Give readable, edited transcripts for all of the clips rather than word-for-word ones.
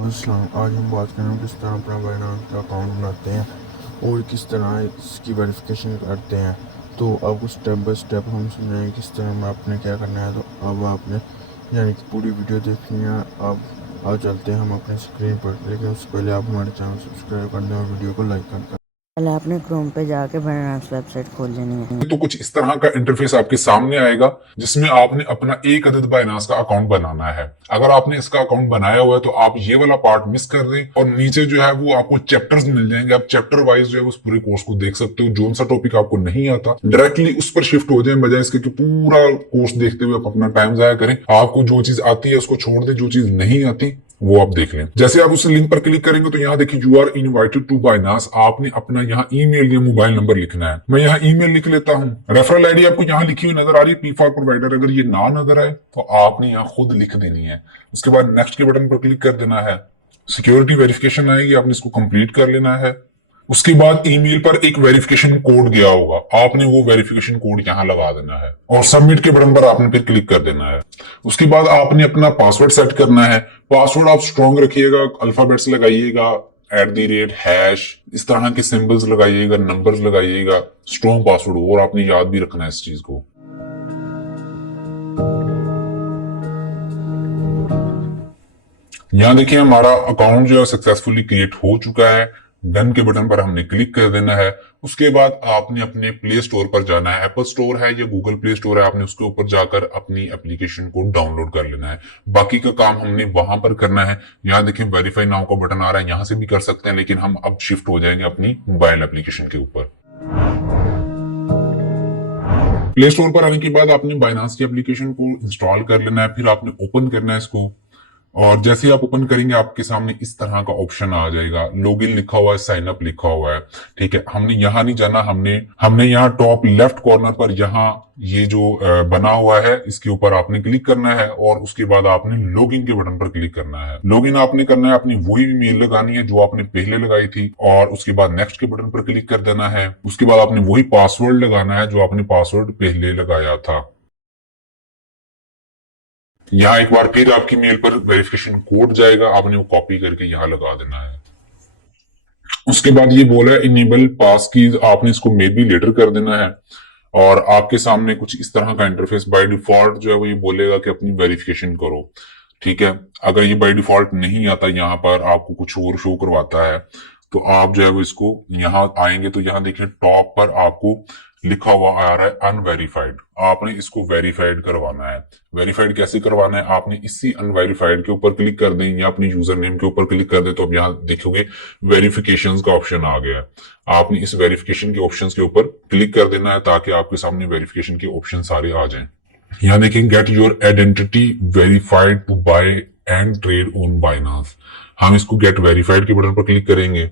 अस्सलाम। आज हम बात करेंगे किस तरह अपना बाइनांस का अकाउंट बनाते हैं और किस तरह इसकी वेरिफिकेशन करते हैं। तो आपको स्टेप बाय स्टेप हम समझाएंगे किस तरह में आपने क्या करना है। तो अब आपने यानी कि पूरी वीडियो देखनी है। अब चलते हैं हम अपने स्क्रीन पर, लेकिन उससे पहले आप हमारे चैनल सब्सक्राइब कर दें और वीडियो को लाइक कर दें। पहले आपने क्रोम पे जाके बाइनांस वेबसाइट खोल लेनी है। तो कुछ इस तरह का इंटरफेस आपके सामने आएगा जिसमें आपने अपना एक अदद बाइनांस का अकाउंट बनाना है। अगर आपने इसका अकाउंट बनाया हुआ है तो आप ये वाला पार्ट मिस कर दें और नीचे जो है वो आपको चैप्टर्स मिल जाएंगे। आप चैप्टर वाइज जो है उस पूरे कोर्स को देख सकते हो। जो सा टॉपिक आपको नहीं आता डायरेक्टली उस पर शिफ्ट हो जाए, बजाय इसके कि पूरा कोर्स देखते हुए आप अपना टाइम जाया करें। आपको जो चीज आती है उसको छोड़ दें, जो चीज नहीं आती वो आप देख लें। जैसे आप उस लिंक पर क्लिक करेंगे तो यहाँ देखिए you are invited to Binance. आपने अपना यहाँ ईमेल या मोबाइल नंबर लिखना है। मैं यहाँ ईमेल लिख लेता हूँ। रेफरल आईडी आपको यहाँ लिखी हुई नजर आ रही है, पी फॉर प्रोवाइडर। अगर ये ना नजर आए तो आपने यहाँ खुद लिख देनी है। उसके बाद नेक्स्ट के बटन पर क्लिक कर देना है। सिक्योरिटी वेरिफिकेशन आएगी, आपने इसको कंप्लीट कर लेना है। उसके बाद ईमेल पर एक वेरिफिकेशन कोड गया होगा, आपने वो वेरिफिकेशन कोड यहाँ लगा देना है और सबमिट के बटन पर आपने फिर क्लिक कर देना है। उसके बाद आपने अपना पासवर्ड सेट करना है। पासवर्ड आप स्ट्रॉन्ग रखिएगा, अल्फाबेट्स लगाइएगा, @ इस तरह के सिंबल्स लगाइएगा, नंबर्स लगाइएगा। स्ट्रॉन्ग पासवर्ड हो और आपने याद भी रखना है इस चीज को। यहाँ देखिए हमारा अकाउंट जो है सक्सेसफुली क्रिएट हो चुका है। डन के बटन पर हमने क्लिक कर देना है। उसके बाद आपने अपने प्ले स्टोर पर जाना है। एप्पल स्टोर है या गूगल प्ले स्टोर है, आपने उसके ऊपर जाकर अपनी एप्लीकेशन को डाउनलोड कर लेना है। बाकी का काम हमने वहां पर करना है। यहाँ देखिए वेरीफाई नाउ का बटन आ रहा है, यहाँ से भी कर सकते हैं, लेकिन हम अब शिफ्ट हो जाएंगे अपनी मोबाइल एप्लीकेशन के ऊपर। प्ले स्टोर पर आने के बाद आपने बाइनांस की एप्लीकेशन को इंस्टॉल कर लेना है। फिर आपने ओपन करना है इसको और जैसे ही आप ओपन करेंगे आपके सामने इस तरह का ऑप्शन आ जाएगा। लॉगिन लिखा हुआ है, साइन अप लिखा हुआ है। ठीक है, हमने यहाँ नहीं जाना। हमने यहाँ टॉप लेफ्ट कॉर्नर पर यहाँ ये जो बना हुआ है इसके ऊपर आपने क्लिक करना है और उसके बाद आपने लॉगिन के बटन पर क्लिक करना है। लॉगिन आपने करना है, अपनी वही ईमेल लगानी है जो आपने पहले लगाई थी और उसके बाद नेक्स्ट के बटन पर क्लिक कर देना है। उसके बाद आपने वही पासवर्ड लगाना है जो आपने पासवर्ड पहले लगाया था। यहाँ एक बार फिर आपकी मेल पर वेरिफिकेशन कोड जाएगा, आपने वो कॉपी करके यहाँ लगा देना है। उसके बाद ये बोला है इनेबल पास कीज, आपने इसको मे बी लेटर कर देना है और आपके सामने कुछ इस तरह का इंटरफेस बाय डिफॉल्ट जो है वो ये बोलेगा कि अपनी वेरिफिकेशन करो। ठीक है, अगर ये बाय डिफॉल्ट नहीं आता, यहाँ पर आपको कुछ और शो करवाता है तो आप जो है वो इसको यहाँ आएंगे तो यहाँ देखिए टॉप पर आपको लिखा हुआ आ रहा है अनवेरिफाइड। आपने इसको वेरीफाइड करवाना है। वेरीफाइड कैसे करवाना है, आपने इसी अनवेरिफाइड के ऊपर क्लिक कर दें या अपने यूजर नेम के ऊपर क्लिक कर दें तो अब यहाँ देखोगे वेरिफिकेशन का ऑप्शन आ गया है। आपने इस वेरिफिकेशन के ऑप्शन के ऊपर क्लिक कर देना है ताकि आपके सामने वेरिफिकेशन के ऑप्शन सारे आ जाएं। यहाँ देखें get your identity verified to buy and trade on Binance. हम इसको गेट वेरीफाइड के बटन पर क्लिक करेंगे।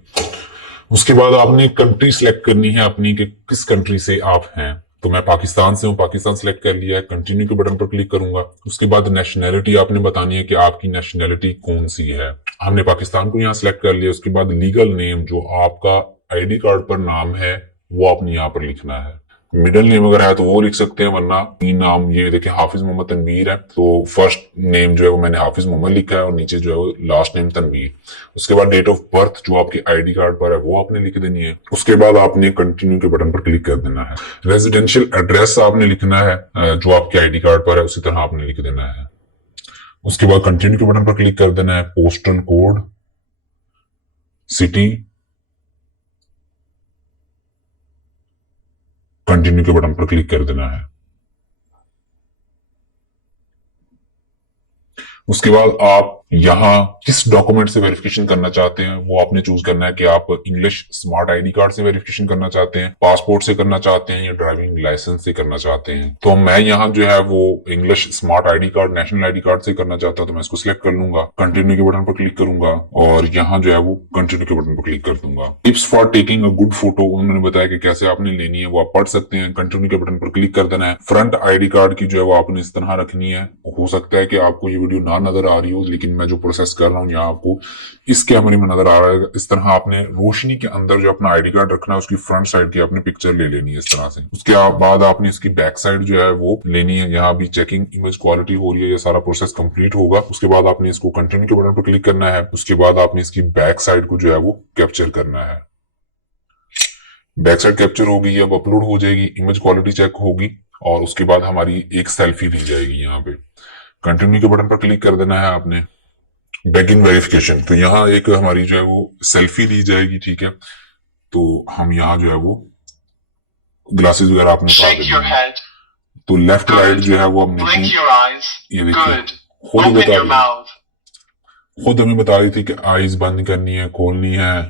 उसके बाद आपने कंट्री सिलेक्ट करनी है अपनी कि किस कंट्री से आप हैं। तो मैं पाकिस्तान से हूं, पाकिस्तान सिलेक्ट कर लिया है। कंटिन्यू के बटन पर क्लिक करूंगा। उसके बाद नेशनैलिटी आपने बतानी है कि आपकी नेशनैलिटी कौन सी है। हमने पाकिस्तान को यहाँ सिलेक्ट कर लिया। उसके बाद लीगल नेम जो आपका आईडी कार्ड पर नाम है वो आपने यहाँ पर लिखना है। मिडिल नेम अगर है तो वो लिख सकते हैं, वरना तीन नाम ये देखिए हाफिज मोहम्मद तनवीर है तो फर्स्ट नेम जो है वो मैंने हाफिज मोहम्मद लिखा है और नीचे जो है वो लास्ट नेम तनवीर। उसके बाद डेट ऑफ बर्थ जो आपके आईडी कार्ड पर है वो आपने लिख देनी है। उसके बाद आपने कंटिन्यू के बटन पर क्लिक कर देना है। रेजिडेंशियल एड्रेस आपने लिखना है जो आपके आईडी कार्ड पर है उसी तरह आपने लिख देना है। उसके बाद कंटिन्यू के बटन पर क्लिक कर देना है। पोस्टल कोड, सिटी, कंटिन्यू के बटन पर क्लिक कर देना है। उसके बाद आप यहाँ किस डॉक्यूमेंट से वेरिफिकेशन करना चाहते हैं वो आपने चूज करना है कि आप इंग्लिश स्मार्ट आईडी कार्ड से वेरिफिकेशन करना चाहते हैं, पासपोर्ट से करना चाहते हैं या ड्राइविंग लाइसेंस से करना चाहते हैं। तो मैं यहाँ जो है वो English smart ID card, national ID card से करना चाहता हूँ तो मैं इसको सिलेक्ट कर लूंगा। कंटिन्यू के बटन पर क्लिक करूंगा और यहाँ जो है वो कंटिन्यू के बटन पर क्लिक कर दूंगा। Tips for taking a good photo उन्होंने बताया कि कैसे आपने लेनी है वो आप पढ़ सकते हैं। कंटिन्यू के बटन पर क्लिक कर देना है। फ्रंट आईडी कार्ड की जो है वो आपने इस तरह रखनी है। हो सकता है कि आपको ये वीडियो ना नजर आ रही हो, लेकिन मैं जो प्रोसेस कर रहा हूँ यहाँ आपको इस कैमरे में नजर आ रहा है। इस तरह आपने रोशनी के अंदर जो अपना आईडी कार्ड रखना है उसकी फ्रंट साइड की आपने पिक्चर ले लेनी है इस तरह से। उसके बाद आपने इसकी बैक साइड जो है वो लेनी है। यहाँ भी चेकिंग इमेज क्वालिटी हो रही है, ये सारा प्रोसेस कंप्लीट होगा। उसके बाद आपने इसको कंटिन्यू के बटन पर क्लिक करना है। उसके बाद आपने इसकी बैक साइड को जो है वो कैप्चर करना है। बैक साइड कैप्चर होगी, अब अपलोड हो जाएगी, इमेज क्वालिटी चेक होगी और उसके बाद हमारी एक सेल्फी ली जाएगी। यहाँ पे कंटिन्यू के बटन पर क्लिक कर देना है आपने। बैक इन वेरिफिकेशन, तो यहाँ एक हमारी जो है वो सेल्फी ली जाएगी, ठीक है। तो हम यहाँ जो है वो ग्लासेस वगैरह आपने उतार देने हैं। तो लेफ्ट राइट जो है वो हमने ये देखिए खुद हमें बता रही थी कि आईज बंद करनी है, खोलनी है,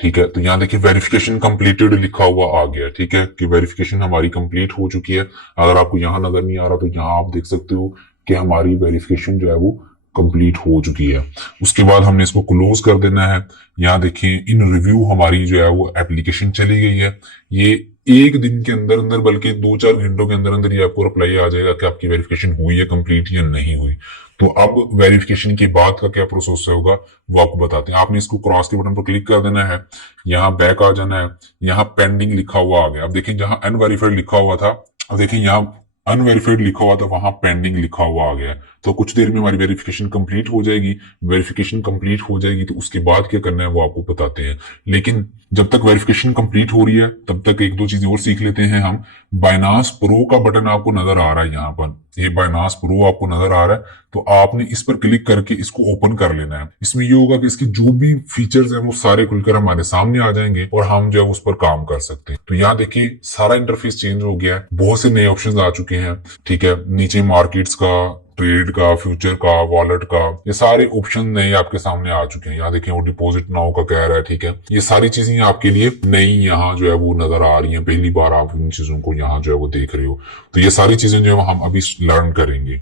ठीक है। तो यहाँ देखिए वेरिफिकेशन कंप्लीटेड लिखा हुआ आ गया, ठीक है, कि वेरिफिकेशन हमारी कंप्लीट हो चुकी है। अगर आपको यहाँ नजर नहीं आ रहा तो यहाँ आप देख सकते हो कि हमारी वेरिफिकेशन जो है वो कंप्लीट हो चुकी है। उसके बाद हमने इसको क्लोज कर देना है। यहाँ देखिए इन रिव्यू हमारी जो है वो एप्लीकेशन चली गई है। ये एक दिन के अंदर अंदर बल्कि 2-4 घंटों के अंदर अंदर ये आपको रिप्लाई आ जाएगा कि आपकी वेरिफिकेशन हुई है कंप्लीट या नहीं हुई। तो अब वेरिफिकेशन के बाद का क्या प्रोसेस होगा वो आपको बताते हैं। आपने इसको क्रॉस के बटन पर क्लिक कर देना है, यहाँ बैक आ जाना है, यहाँ पेंडिंग लिखा हुआ आ गया। अब देखिए जहां अनवेरिफाइड लिखा हुआ था, अब देखिए यहाँ अनवेरिफाइड लिखा हुआ था, वहां पेंडिंग लिखा हुआ आ गया। तो कुछ देर में हमारी वेरिफिकेशन कंप्लीट हो जाएगी। वेरिफिकेशन कंप्लीट हो जाएगी तो उसके बाद क्या करना है वो आपको बताते हैं। लेकिन जब तक वेरिफिकेशन कंप्लीट हो रही है तब तक एक दो चीजें और सीख लेते हैं हम। बाइनास प्रो का बटन आपको नजर आ रहा है, यहाँ पर ये बाइनास प्रो आपको नजर आ रहा है, तो आपने इस पर क्लिक करके इसको ओपन कर लेना है। इसमें ये होगा कि इसके जो भी फीचर्स हैं वो सारे खुलकर हमारे सामने आ जाएंगे और हम जो है उस पर काम कर सकते हैं। तो यहाँ देखिए सारा इंटरफेस चेंज हो गया है, बहुत से नए ऑप्शंस आ चुके हैं, ठीक है। नीचे मार्केट्स का, ट्रेड का, फ्यूचर का, वॉलेट का, ये सारे ऑप्शन नए आपके सामने आ चुके हैं। यहाँ देखिए वो डिपॉजिट नाउ का कह रहा है, ठीक है। ये सारी चीजें आपके लिए नई यहाँ जो है वो नजर आ रही हैं, पहली बार आप इन चीजों को यहाँ जो है वो देख रहे हो। तो ये सारी चीजें जो है हम अभी लर्न करेंगे।